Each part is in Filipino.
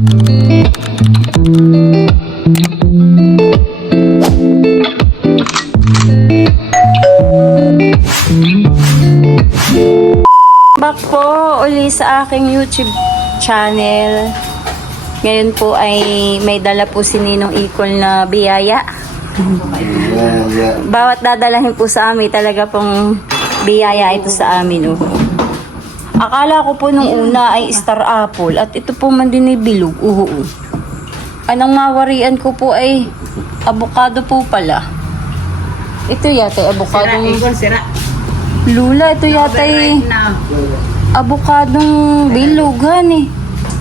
Back po uli sa aking YouTube channel. Ngayon po ay may dala po si Ninong Icol na biyaya. Bawat dadalahin po sa amin talaga pong biyaya ito sa amin. Akala ko po nung una ay star apple at ito po man din ay bilog. Anong mawarian ko po ay avocado po pala. Ito yata avocado. Sira. Lula, ito yata ay avocadong bilugan eh.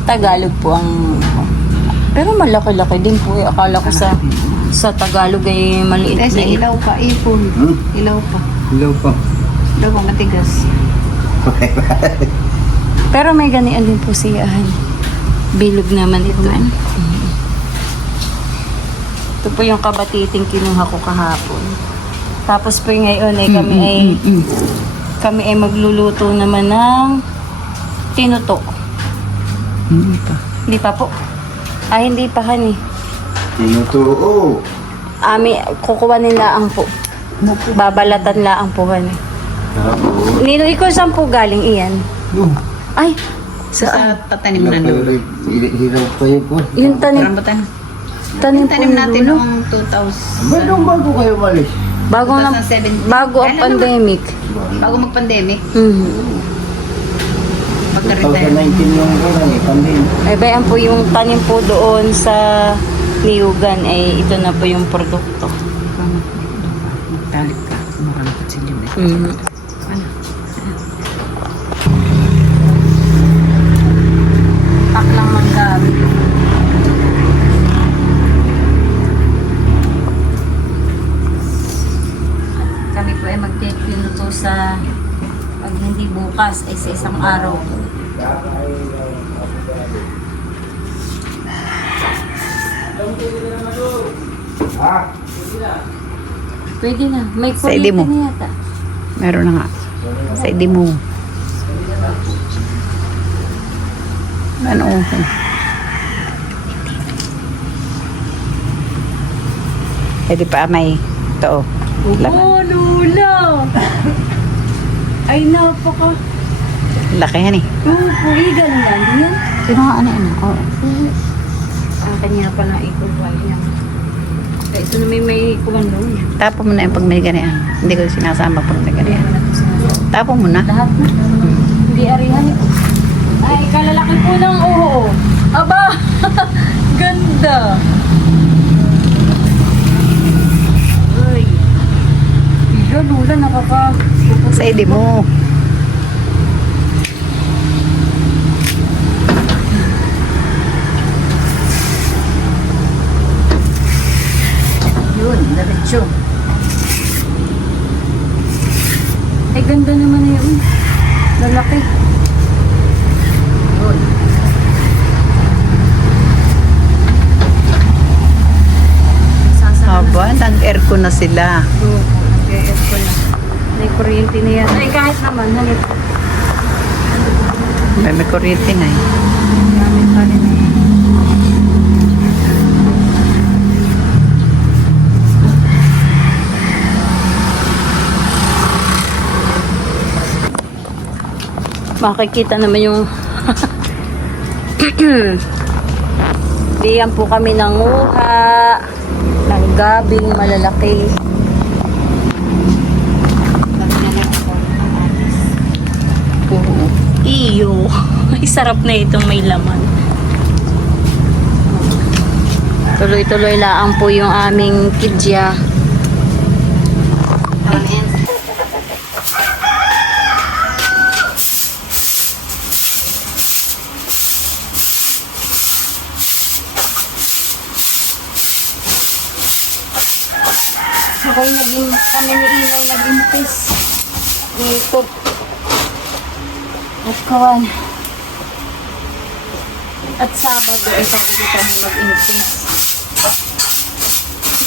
Tagalog po ang... Pero malaki-laki din po eh. Akala ko sa Tagalog ay maliit Sa din. ilaw pa, ipon. Ilaw pa. Ilaw pa. Ilaw pa matigas. Pero may ganian din po siyahan. Bilog naman ito. Ito po yung kabatiting kinuha ko kahapon. Tapos po ngayon ay kami ay magluluto naman ng tinuto. Hindi pa po. Ay, hindi pa hani. Tinutuo. Kukuha nila ang po. Babalatan laang po hani. Nino, ikaw saan po galing iyan? Ay, Sa tatanim na nun. Hiraw pa yun po. yung tanim. Rambutan. Tanim po Tanim ni natin Lolo. noong 2000. Bago kayo malis. Bago ang 2017. pandemic. Bago mag-pandemic. Pagka-retire. 2019 yung pandemic. Ay, bayan po yung tanim po doon sa Liugan ay ito na po yung produkto. Magtalit ka. Marangkot si Jim. Ano? Pak lang manggabi. Kami po ay magtinuto sa pag hindi bukas ay sa isang araw po. Pwede na. May Sa hindi kuryente mo. na yata. Meron na nga. Sa hindi mo. Ano? Pwede pa may ito. Oh, Lula! Ay, napaka... Lakihan eh. Puligan lang. Yan. Sino nga ano yun? Oo. Ang kanya pala ikukuha niya. Ito na may kuwan doon. Tapo mo na yung pag may ganyan. Hindi ko sinasama pag may ganyan. Tapo mo na. Lahat na. Hindi arihan ito. Ay, kalalaki po ng oo. Aba! Ganda! Ay. Iya, Lula, Sa hindi mo. Yun, diretso. Ay, ganda naman na yun. Lalaki. Yun. Haba, nag-aircon na sila. Oo, nag-aircon na. May kuryente na yan. Ay, kahit naman, halit. May kuryente na eh. Gamit pa rin eh. Makikita naman yung diyan po kami nanguha ng gabing malalaki. Iyo. Ay, sarap na itong may laman. Tuloy-tuloy lang po yung aming kidya. Kami ni Inay nag-impis. Ito. At kawan. At Sabado ay pagkita kami mag-impis.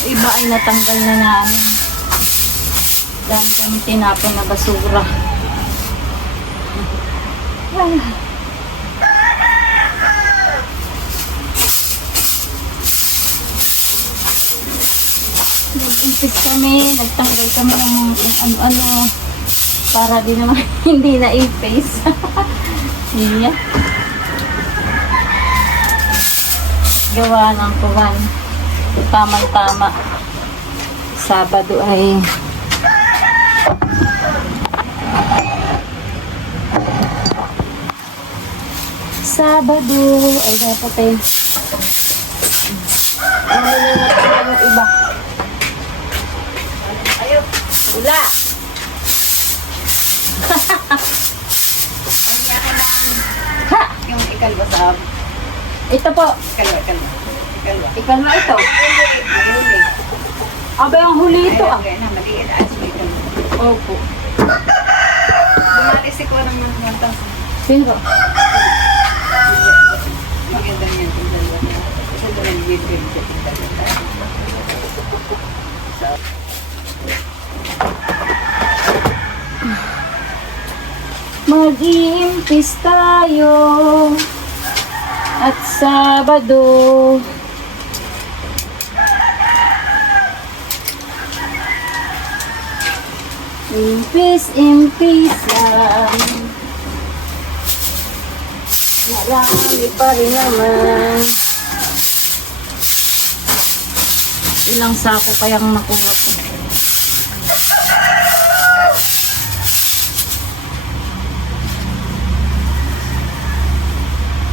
Iba ay natanggal na namin. Dahil kami tinapon na basura. nagupit kami, nagtanggal kami ng mga kung ano-ano para din naman hindi na in-face. Niya. Gawa ng kuwan. Tamang-tama. Sabado ay dapat ay ano iba. Ayun, wala. Ha! Yung ikalwa sa... Ito po. Ikalwa. Ikalma ito. Mayuli. Aba, ang huli ito ah. Kaya na, maliit. At sa ikalwa. Opo. Bumalis ko ng mga 1,000. Sino ba? Maganda niyan kung dalawa na. Isa doon ang bibig ko. Mag-iimpis tayo at Sabado. Impis lang. Marami pa rin naman. Ilang sako kayang nakuha ko?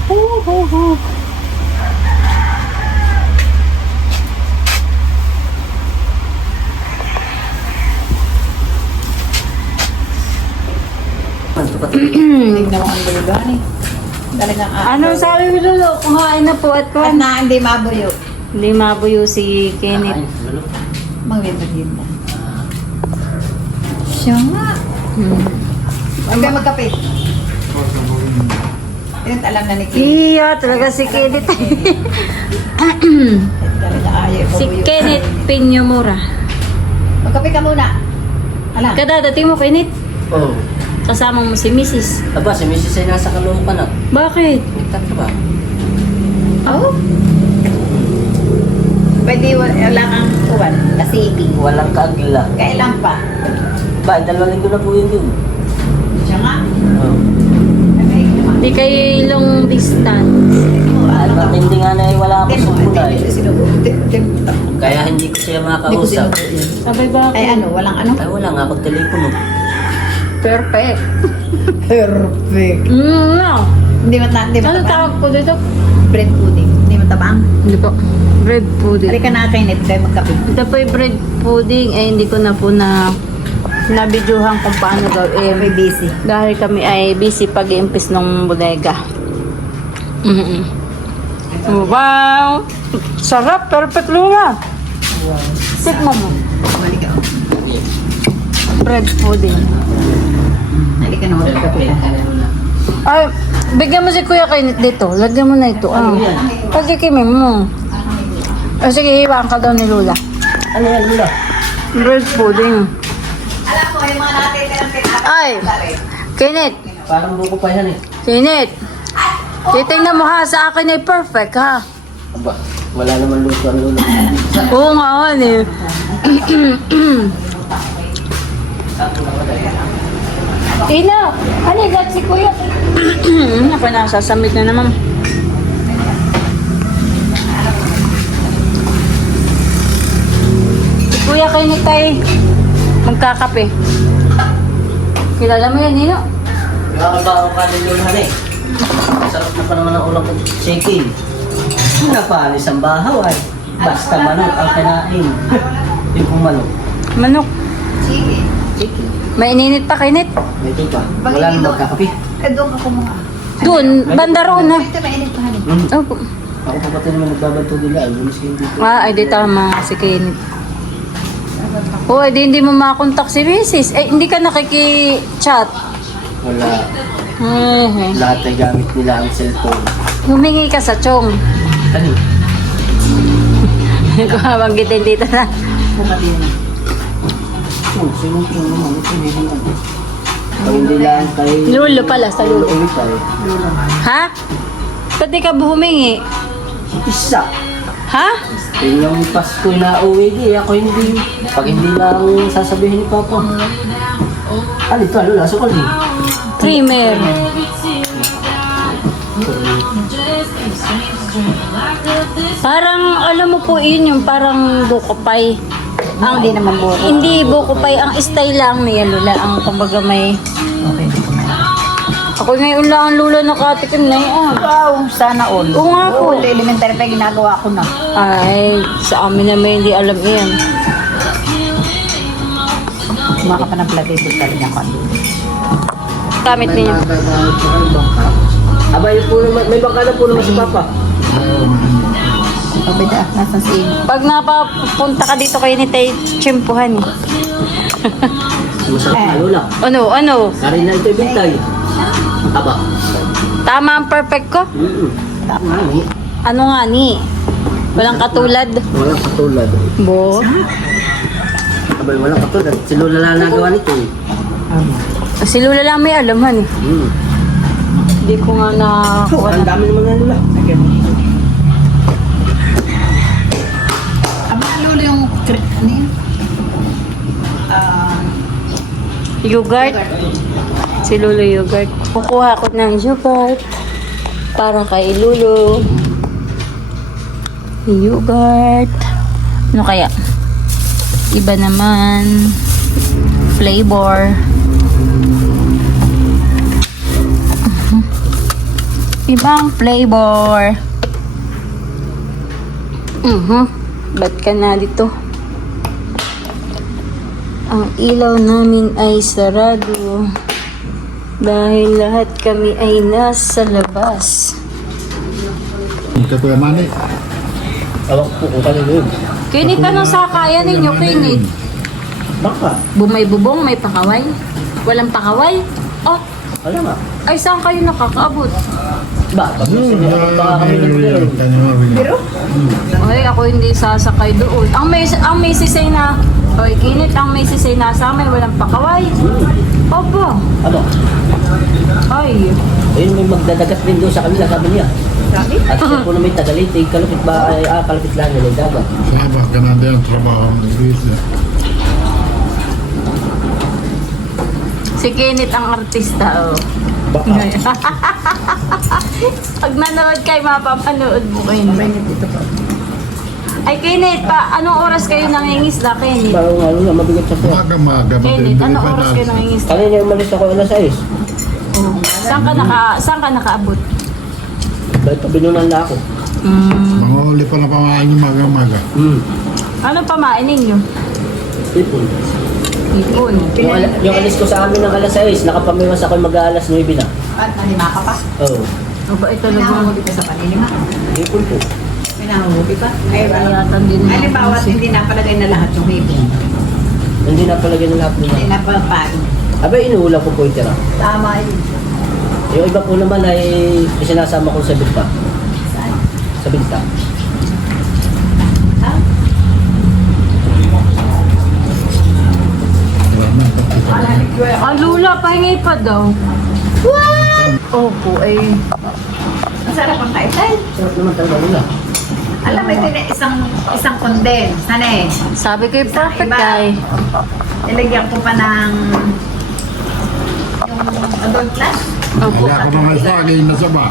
Ho. Tignan mo ang bulugani. Talagang Anong sabi mo, Lolo? Kumain na po at At kuhan. na hindi mabuyo. Hindi mabuyo si Kenneth. Maganda-ganda. Siya nga. Huwag kayo magkape. Yun, alam na ni Kim. Iya, talaga si Kenneth. Talaga ayaw Si mabuyo. Kenneth Peñamora. Magkape ka muna. Alam. Kadadating mo, Kenneth. Oo. Kasama mo si Mrs. Aba, si Mrs. ay nasa Caloocan na. Bakit? Punta ka ba? Oh? Pwede wala kang kuwan. Kasibing. Walang kaagila. Kailan pa? Ba, 2 linggo na po yun dun. Siya nga. Oo. Di kayo long distance. At hindi nga na wala ako sa kulay. Kaya hindi ko siya makausap. Sabay ba? Ay ano, walang ano? Ay, wala nga akong telepono. Perfect. Perfect. No. Hindi Ano matabang. tawag ko dito? Bread pudding. Hindi matabang. Hindi po. Bread pudding. Halika na kayo net kayo magkape. Ito po yung bread pudding. Eh, hindi ko na po nabidyohan kung paano gawin. Very busy. Dahil kami ay busy pag-iimpis ng bodega. Wow! Sarap! Perfect, Luna! Sit mo mo. Halika. Bread pudding. Halika na magkape. Ay, bigyan mo si Kuya Kenneth dito. Lagyan mo na ito. Ano Ah. yan? Pagkikimin mo. Ah, sige, hiwaan ka daw ni Lula. Ano yan, Lula? Bread pudding. Alam ko, yung mga natin Ay! Kenneth! Parang buko pa yan eh. Kenneth! Titingnan mo ha, sa akin ay perfect ha. Aba, wala naman luto ang Lula. Oo nga eh. Ina! Haligat si Kuya. Ako na, sasamit na naman. Si Kuya Kenneth tayo magkakape. Kilala mo yan, Nino? Nakakabaho ka ni Lula eh. Sarap na pa naman ang ulang shaking. Napalis ang bahaw ay. Basta manok ang kinain. Hindi po manok. Manok. Sige. Chicken. May ininit pa, Kenneth. May pa. Wala nang magkakape. Eh, doon ako mga. Doon, banda roon na. Ito, mainit pa hanin. Opo. Ako pa pati naman nagbabanto nila. Ay, bumis kayo dito. Ah, ay di tama si Kenneth. Oh, ay di hindi mo makakontak si Mrs. Eh, hindi ka nakiki-chat. Wala. Ay, Lahat ay gamit nila ang cellphone. humingi ka sa chong. Ano? Kung mabanggitin dito na. Bumati na. Oh, sinunod naman. Ito hindi naman. Pag hindi lang kayo... Lulo pala, sa lulo. Ulit tayo. Ha? Ba't di ka humingi? Isa. Ha? Yun yung Pasko na uwi di. Ako hindi. Pag hindi lang sasabihin ni Papa. Ano ito? Ano laso ko di? Creamer. Parang, alam mo po yun, yung parang buko pie. Hindi naman buko. Hindi buko pie, ang style lang niya, Lula. Ang kumbaga may... Okay, hindi ko meron. Ako ngayon lang ang Lula nakatikim na yun. Wow, sana all. Oo nga po. Elementary pa ginagawa ko na. Ay, sa amin naman hindi alam yan. Kumaka pa ng platito talaga ako. Gamit ninyo. Aba, yun po naman. May bangka na po naman si Papa. Pabida, nasan si Amy? Pag napapunta ka dito kayo ni Tay, tsimpuhan eh. Masarap na Lola. Ano? Karin na ito ibintay. Aba. Tama ang perfect ko? Tama ni. Ano nga ni? Walang katulad. Walang katulad. Bo. Aba, walang katulad. Si Lola lang nagawa nito eh. Si Lula lang may alaman eh. Hindi ko nga nakakuha. Ang dami naman na Lola. Ang lulo yung ano yun? Yogurt. Si Lolo yogurt. Kukuha ko ng yogurt para kay Lolo. Yogurt. Ano kaya? Iba naman. Flavor. Ibang flavor. Ba't ka na dito? Ang ilaw namin ay sarado dahil lahat kami ay nasa labas. Ito Kuya Manny. Awak po kung kanino yun. Kinit, anong sakayan ninyo, Kinit? Baka. Bumay bubong, may pakaway? Walang pakaway? Oh, Alam nga. ay saan kayo nakakaabot? Ba, pag baka kami nagtiro. Pero? Ay, ako hindi sasakay doon. Ang may sisay na, oy, Kinit, ang may sisay na sa amin, walang pakaway. Opo. Ano? Ay, Ayun, may magdadagat din doon sa kanila, sabi niya. At siya po na may tagalitig, kalapit ba, kalapit lang nila yung dagat. Sabi ka na din ang trabaho ng dito. si Kinit ang artista, oh. Baka. Pag nanood kayo, mapapanood mo kayo. Dito pa. Ay, Kinit, anong oras kayo nangingisda, Kinit? Parang ano na, mabigat sa siya. Umaga-maga. Kinit, anong oras kayo nangingisda? Kanina umalis ako alas 6. Saan ka nakaabot? Dahil pabinunan na ako. Manguli pa na pamahan yung maga-maga. Ano pamain ninyo? Ipon. Ipon. Yung alis ko sa amin ng alas 6, nakapamiwas ako mag-aalas 9 na. At nanima ka pa? Oo. Aba, ito lang. Pinahuli ka sa paninima? Ipon po. Pinahuli ka? Ay, Ayatan din naman. halimbawa, hindi napalagay na lahat yung hipon. Hindi na palagay ng lahat Hindi nila. napapain. Abay, inuulam ko po yung tira. Tama yun. Yung iba po naman ay isinasama ko sa binta. Saan? Sa binta. Ha? Ah, Lula, pahingi pa daw. Opo, ay. Ang sarap ang kaitay. Sarap naman talaga nila. Alam mo, ito na isang condense. Sana eh. Sabi ko yung perfect Iba. guy. Nilagyan ko pa ng yung adult class. Opo. Kaya ako naman sa akin na saba.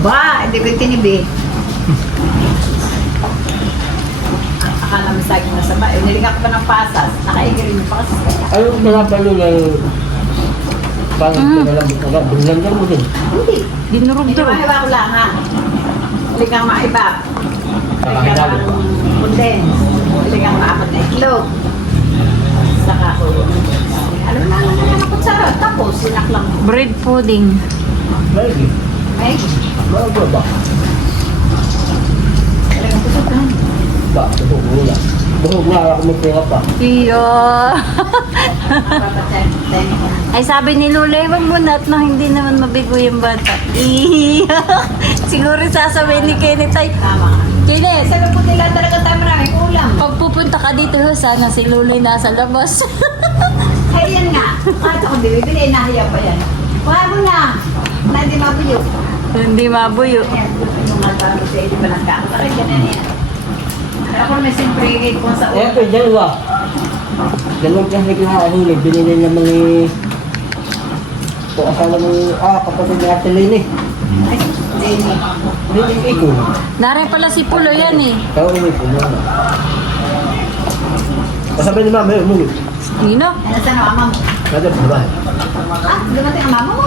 Ba, hindi ko tinibi. Akala mo sa akin nasa ba. Nilagyan ko pa ng pasas. Nakaigirin mo pa kasi. Ano manapalo na parang pinalambot na lang. Binlandan mo din. Hindi. Dinurog Hindi daw. maiba ko lang ha. Nilagyan mo iba. Nilagyan ko ng condense. Nilagyan ko apat na itlog. Saka ko. Alam mo na, nilagyan ako kutsara. Tapos, sinaklang ko. Bread pudding. Lagi. Ay, Bago ba? nilagyan ko sa pan. Ba, buhog mo na. Buhog na ako magpunga pa. Iyo. Papatay ko. Ay, sabi ni Lula, wag mo na at na hindi naman mabigo yung bata. Iya. Siguro sasabihin ni Kenneth ay, Tama. Kenneth, Sabi ko nila talaga tayo maraming ulam. pag pupunta ka dito, sana si Luloy nasa labas. Ay, yan nga. Kahit ako bibili, nahiya pa yan. Kuha mo na. Na hindi mabuyo. Hindi mabuyo. Yan. Yung mga parang sa hindi pa lang ka. Bakit ganyan yan? may siyempre kung sa Eh, ito, dalawa. Dalawang plastic na huli. Binili naman ni... Ito, akala mo, kapatid ni Ate Lene. Ay, Jenny. Hindi ikaw. Narin pala si Pulo yan eh. Ikaw uwi po muna. Kasabay ni Mama, umuwi. Nino? Ano saan ang ama mo? Nada po ba? Dumating ang mama mo?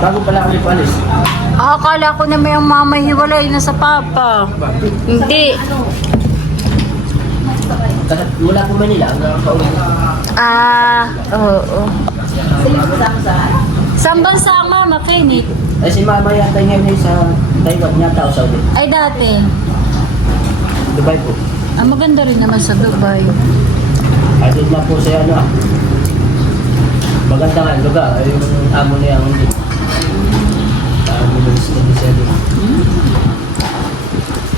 Bago pala kami palis. Akala ko na may ang mama hiwalay na sa papa. Hindi. Mula po Manila, hanggang pauwi. Oo. Sila kasama sa Saan bansa ang mama, Kenneth? Ay, si Mama yata ngayon ay sa Taiwan yata o Saudi. Ay dati. Dubai po. Maganda rin naman sa Dubai. Ay, doon na po siya maganda nga, lugar. Ay, yung amo niya ang hindi. Amo na siya din.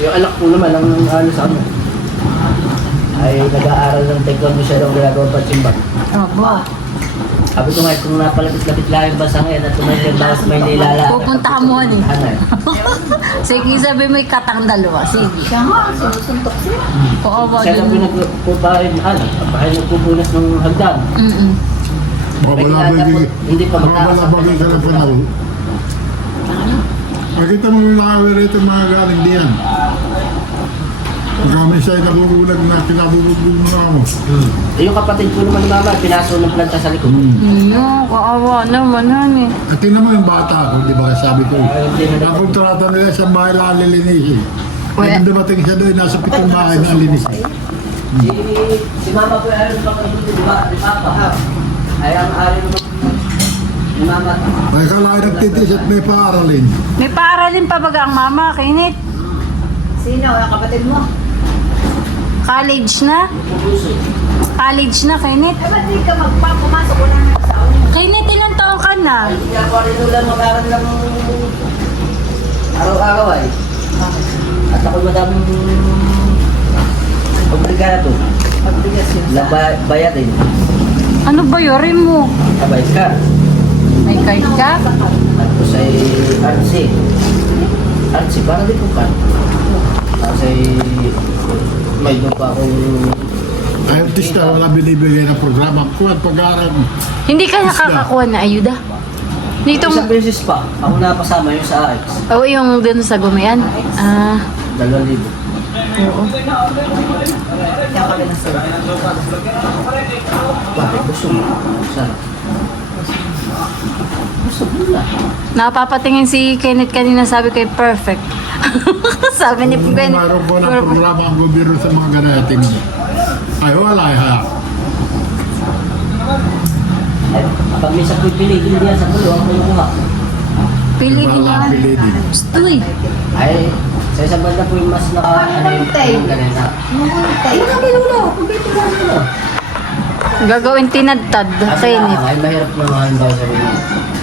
Yung anak ko naman, ang ano sa ano, ay nag-aaral ng taekwondo siya daw ginagawa pa Chimban. Opo. Sabi ko nga, kung napalapit-lapit lang yung basa ngayon at tumayin bawas may nilala. Pupunta ka mo ni. Ano eh? Sige, sabi may katang dalawa. Sige. siya nga, sinusuntok siya. Oo, Siya na pinagpupahin, nagpupunas ng hagdan. Mabalabagay. Hindi pa mataas. Mabalabagay ka ng panahon. Makita mo yung nakawirito mga galing diyan. Kami siya ay nabubulag na pinabubugbog na mo. Yung kapatid ko naman ni Mama, pinaso ng planta sa likod. No, kaawa naman han eh. At tingnan mo yung bata ko, di ba sabi ko. Napuntrata nila sa bahay lang lilinisin. Kaya nung dumating siya doon, nasa pitong bahay na linisin. Si Mama po ay ano pa kayo di ba? Di Papa. Ay ang ari naman ni Mama. May kalay nagtitis at may paaralin. May paaralin pa baga ang mama, Kenneth? Sino? Ang kapatid mo? College na? College na, Kenneth? Ay, ba't di ka magpapumasok ko lang sa ulo? Kenneth, ilang taon ka na? Ay hindi ako rin ulan mag-aaral ng araw-araw ay. At ako madaming obligado. Magbigas yun Na bayarin. Ano ba yun mo? Abay ka. May card ka? Tapos ay RC. RC, para di po ka. Tapos ay may doon pa akong Ay, artista, wala binibigay ng programa. Kuwan, pag-aaral mo. Hindi ka nakakakuha na ayuda? Dito isang beses pa. Ako napasama yung sa AX. Oo, yung dun sa gumayan. 2,000. Oo. Kaya ka na sila. Bakit gusto mo? Sana. Gusto mo na. Napapatingin si Kenneth kanina, sabi ko, perfect. Sabi ni Kung Kenneth, mayroon po ng perfect. programa ang gobyerno sa mga ganating. Ay, wala, ha. Ay, pag may sakoy piligin diyan sa pulo, ang kinukuha. Pili din Wala, yan. pili din. Stoy. Ay, sa isang banda po yung mas yung ganun na. Mumuntay. Gagawin tinadtad, Kasi Kenneth. ay mahirap na halimbawa sa rin.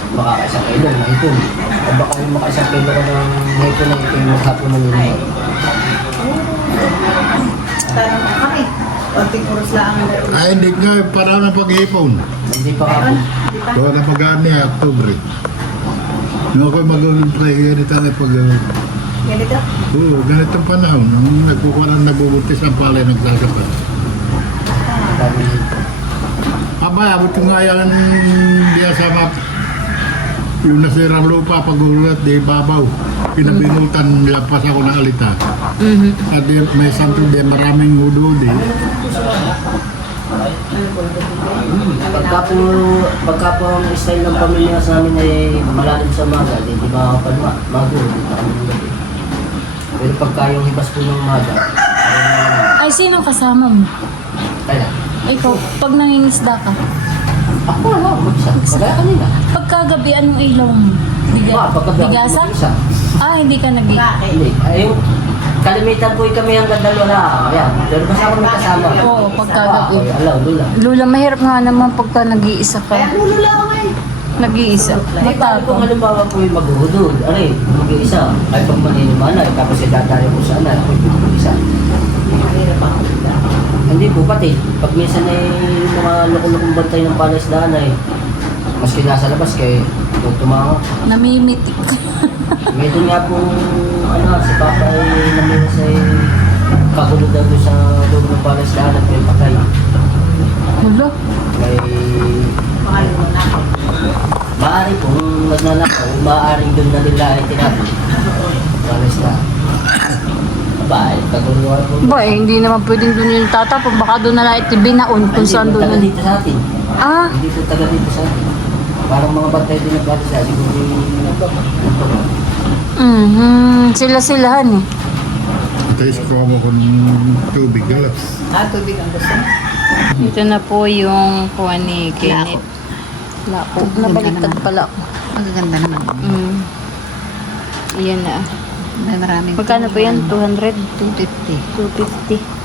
Makakaisang kilo, mahipon. O baka yung makaisang kilo ka ng mahipon na ito yung maghapon na nila. Tanong mo kami. Konting oras lang ang laro. Ay, hindi nga, parang ang paghipon. Hindi pa ako. Di ba? Kung na pag-aani, Oktubre. Nung ako'y mag-ulimplay, ganito na pag... Ganito? Oo, ganitong panahon. Nung nagkukuha ng nagbubuntis ng palay, nagsasapat. Abay, abot ko nga yan diya sa map. Yung nasirang lupa, pag-ulat, di babaw. Pinabinutan, lapas ako ng alita. At di, may something di, maraming ududi. Pagka po ang style ng pamilya sa amin ay malalim sa maga, di ba kapalma, mago, di pa kami ng gabi. Pero pagka yung hibas po ng maga, Ay, sino kasama mo? kaya, Ikaw, pag nangingisda ka. ako na, mag-isa, kagaya kanina. Pagkagabi, anong ilaw mo? Pagka Bigasa? mag-isa. Hindi ka nag Bakit? Hindi, ay yung kalimitan po kami hanggang 2 na, ayan, pero basta kami kasama. Oo, pagkagabi. Okay, alaw, lula. Lula, mahirap nga naman pagka nag-iisa Kaya ka. lulula ako ngayon. Nag-iisa. Ay, paano kung Matapang. halimbawa po yung maghuhudod, aray, mag-iisa, ay pag maninimana, tapos idadayo ko sana, ako yung mag-isa. Mahirap ako. Hindi po, pati, pag minsan ay mga loko-lokong bantay ng palaisdaan ay, maski nasa labas kay kung tumawag. Namimitik. Medyo nga po, ano, si Papa ay namiwas ay kakulog daw doon sa loob ng palas na anak may patay. Wala. May Mahal mo na. maaari kung nagnanakaw, maaaring doon na nila ay tinabi. Palas na. Abay, kaguluhan po. Ba, hindi naman pwedeng doon yung tatapon. Baka doon na lang itibinaon kung saan doon. Taga dito sa atin. Ah, Hindi po taga dito sa atin. Parang mga bantay din ng palas na. Siguro sila-silahan eh. Taste ko mo kung tubig galas. Tubig ang gusto mo. Ito na po yung kuha ni Kenneth. Lako. Nabaliktad pala ako. Ang ganda naman. Iyan na. May maraming Magkano po yan? 200? 250. 250.